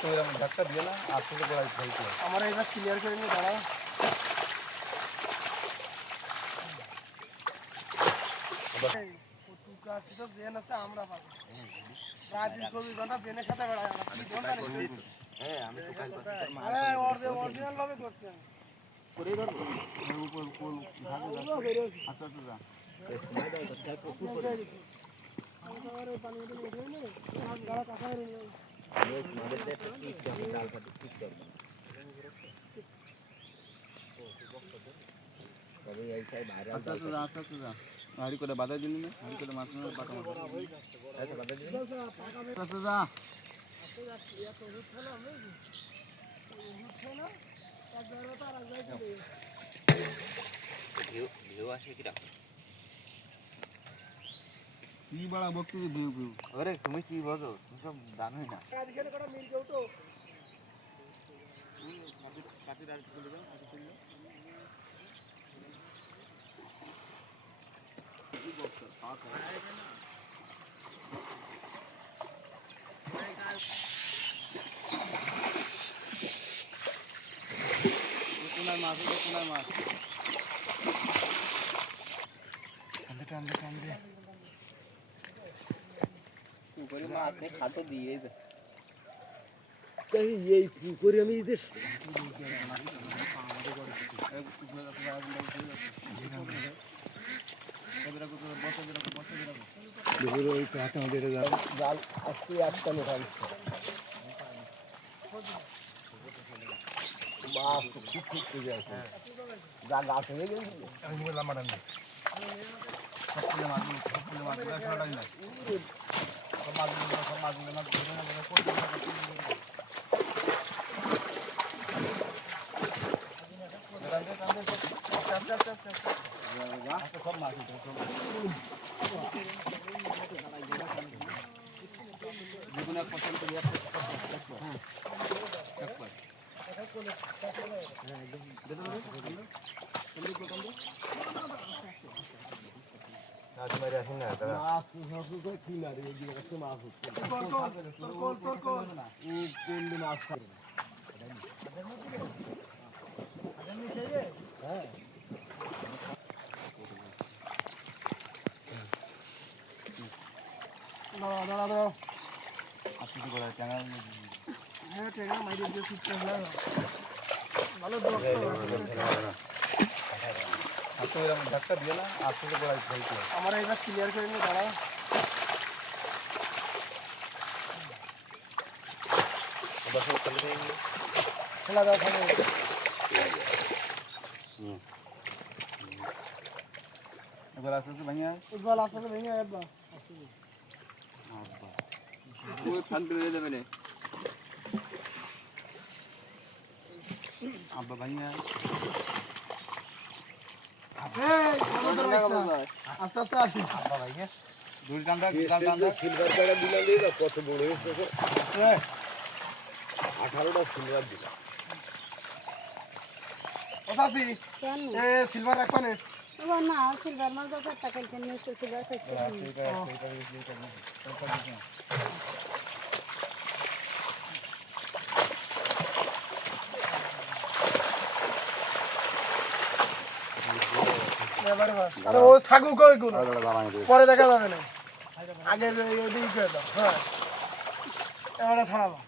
তো এরকম ধাক্কা দিয়ে না আস্তে আস্তে গোড়ায় ফেলতে হয়। আমার এবার ক্লিয়ার করে নিয়ে দাঁড়াও। জেন আছে আমরা পাবো রাত 24 ঘন্টা জেনে খেতে বেড়ায় আমরা কি ঘন্টা নেই। হ্যাঁ আমি তো কাল করতে হ্যাঁ অরিজিনাল ভাবে করছেন করে ধরবো উপর কোন ভাগে যাচ্ছে আস্তে আস্তে যা এই সময় দাও তো খেয়াল প্রচুর করে আমাদের পানি মধ্যে উঠে নে আর গাড়া কাকা রে এই মাদের তে ঠিক আছে ডাল কাটে ঠিক আছে তবে এই সাই বাইরে আস্তে আস্তে যা হাড়ি করে বাধা দিলি না হাড়ি করে মাছ মাছ পাকা মাছ এই তো বাধা দিলি আস্তে যা আস্তে যা এত উঠছে না আমি উঠছে না এক জায়গা তো আর এক জায়গায় ভিউ আসে কি রাখো কি বড় বক্তি ভিউ ভিউ আরে তুমি কি বলো তুমি তো জানোই না এখানে কোন মিল কেউ তো কাটির আর চলে যাও কাটি চলে যাও কি বক্স পাক আইবে না কোনায় মাছ টানতে পুকুরে মাছ নেই খাতো দিয়ে তাই এই পুকুরে আমি যে জাল আজকে একটা নেই মাছ খুব ঠিক করে আছে যা গাছ হয়ে গেছে আমি বললাম ম্যাডাম ধাক্কা দিয়ে না আস্তে আস্তে গোড়ায় ফেলতে হয়। আমার এবার ক্লিয়ার করে নিয়ে দাঁড়াও খেলা দাও খাবে এবার আস্তে আস্তে ভেঙে আয় উজ্জ্বল আস্তে আস্তে ভেঙে একবার ওই ফান করে দেবে রে আব্বা ভেঙে আয় আস্তে আস্তে আসি আব্বা ভেঙে দুই ডান্ডা সিলভার টাকা দিলাম রে কত বড় হয়েছে 18টা সিলভার দিলাম ওসাসি এ সিলভার রাখবা না না সিলভার মাছ দরকার টাকা নিয়ে সিলভার খাইতে আরে ও থাকুক ওইগুলো পরে দেখা যাবে না আগে ওইদিকে করে দাও হ্যাঁ এবারে ছাড়াবো